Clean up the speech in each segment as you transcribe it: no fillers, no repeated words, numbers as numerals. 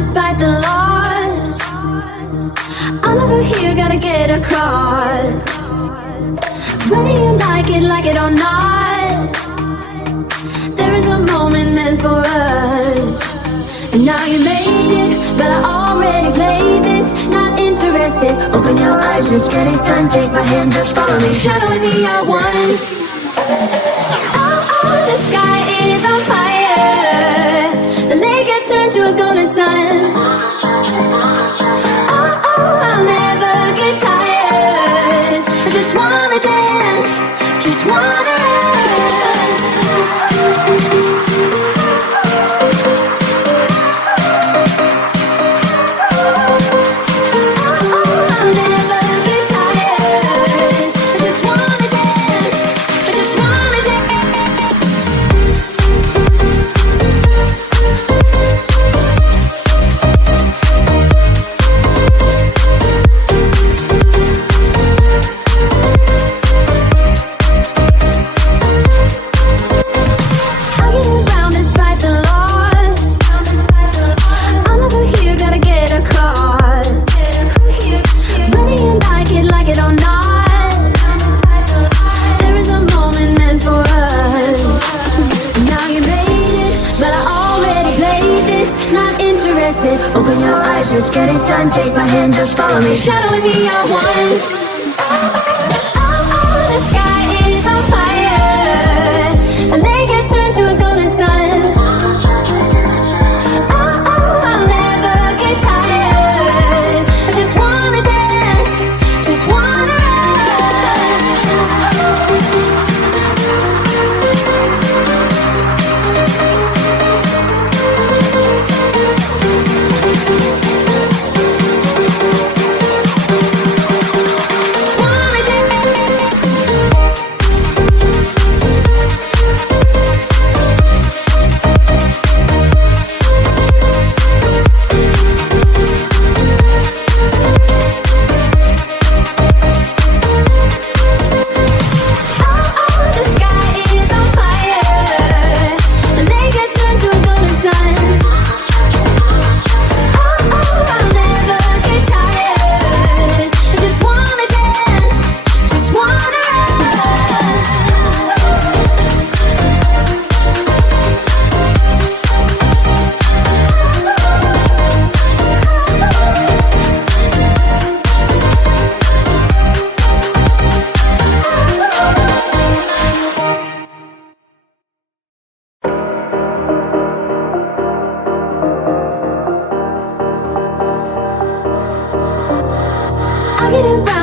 despite the loss. I'm over here, gotta get across. Whether you like it or not, there is a moment meant for us. And now you made it, but I already played this. Not interested, open your eyes, let's get it done. Take my hand, just follow me, shadowing me, I won. Oh, the sky is on fire. The lake has turned to a golden sun. Oh, I'll never get tired. I just wanna dance, just wanna dance. Open your eyes, let's get it done. Take my hand, just follow me, shadowing me, I won. Oh, the sky is on fire. The lake has turned to a golden sun. Oh, I'll never get tired. I just wanna dance, just wanna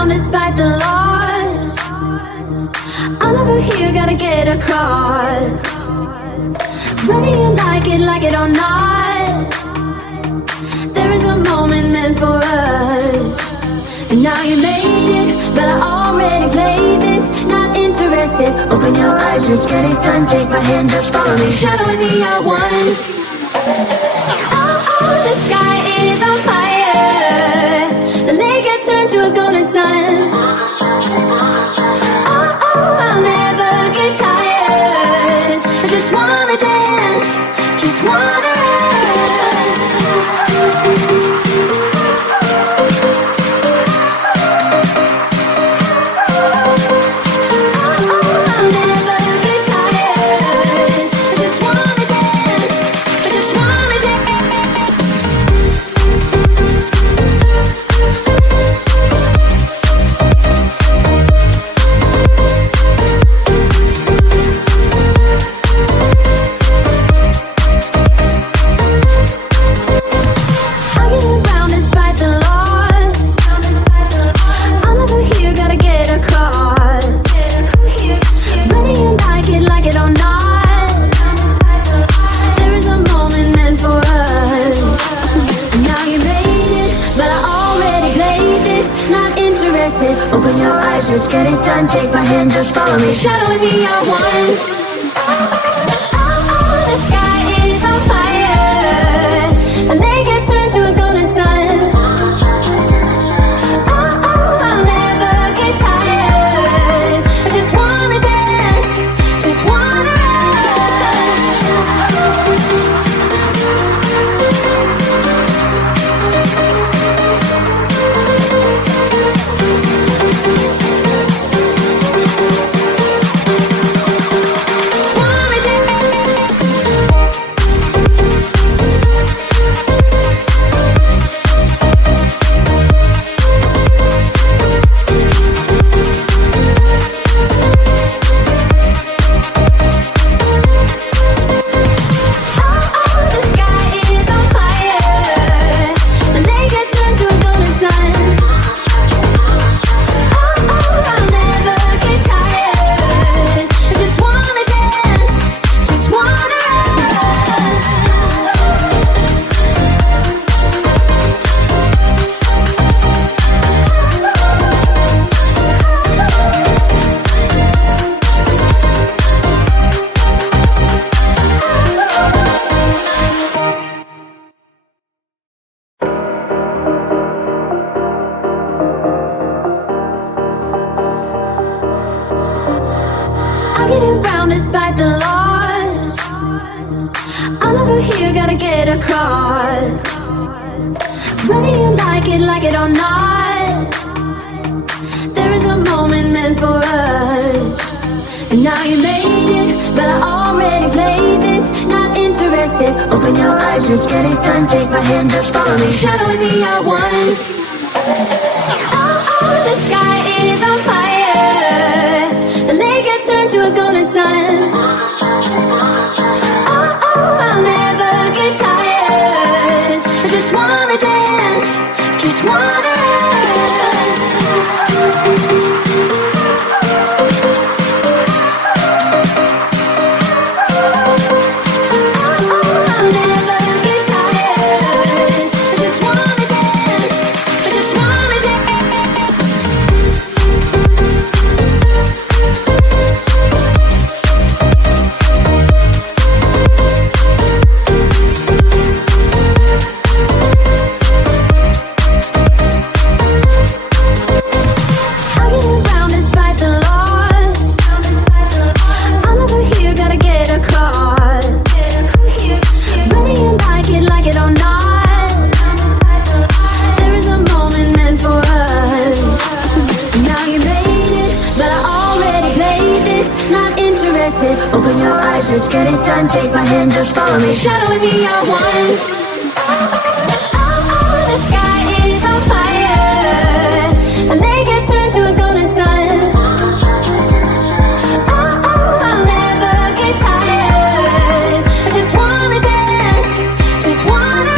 despite the loss. I'm over here, gotta get across. Whether you like it or not, there is a moment meant for us. And now you made it, but I already played this. Not interested, open your eyes, let's get it done. Take my hand, just follow me, shadowing me, I won. Oh, the sky is on fire. The lake has turned to a golden sun. Oh, I'll never get tired. I just wanna dance, just wanna dance. I'll never get tired. I just wanna dance, I just wanna dance. Open your eyes, let's get it done. Take my hand, just follow me, shadowing me, I won. Oh, the sky is on fire. The lake has turned to a golden sun. Oh, I'll never get tired. I just wanna dance, just wanna dance. get around despite the loss. I'm over here, gotta get across. Whether you like it or not, there is a moment meant for us. And now you made it, but I already played this. Not interested, open your eyes, let's get it done. Take my hand, just follow me, shadowing me, I won. Oh, the sky is on fire. The lake has turned to a golden sun. Oh, I'll never get tired. I just wanna dance, just wanna dance. Open your eyes, let's get it done. Take my hand, just follow me, shadowing me, I won. Oh, the sky is on fire. The lake has turned to a golden sun. Oh, I'll never get tired. I just wanna dance, just wanna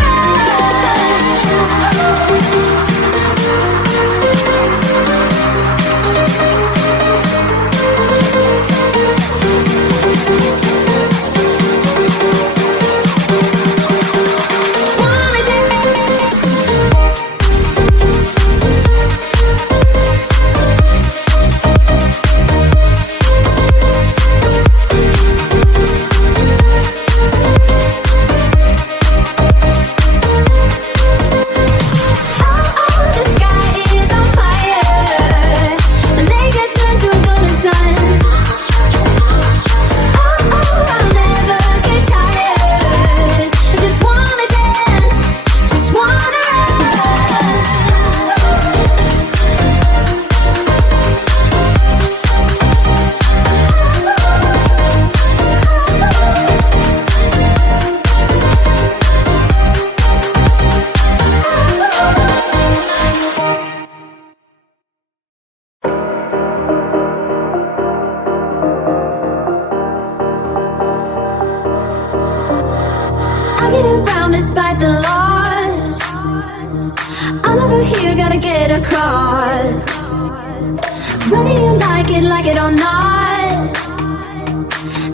get around despite the loss. I'm over here, gotta get across. Whether you like it or not,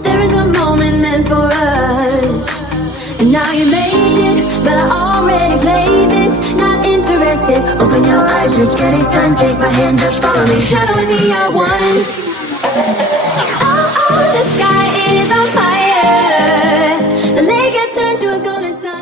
there is a moment meant for us. And now you made it, but I already played this. Not interested, open your eyes, let's get it done. Take my hand, just follow me, shadowing me, I won. Oh, the sky is on fire. The lake has turned to a golden sun.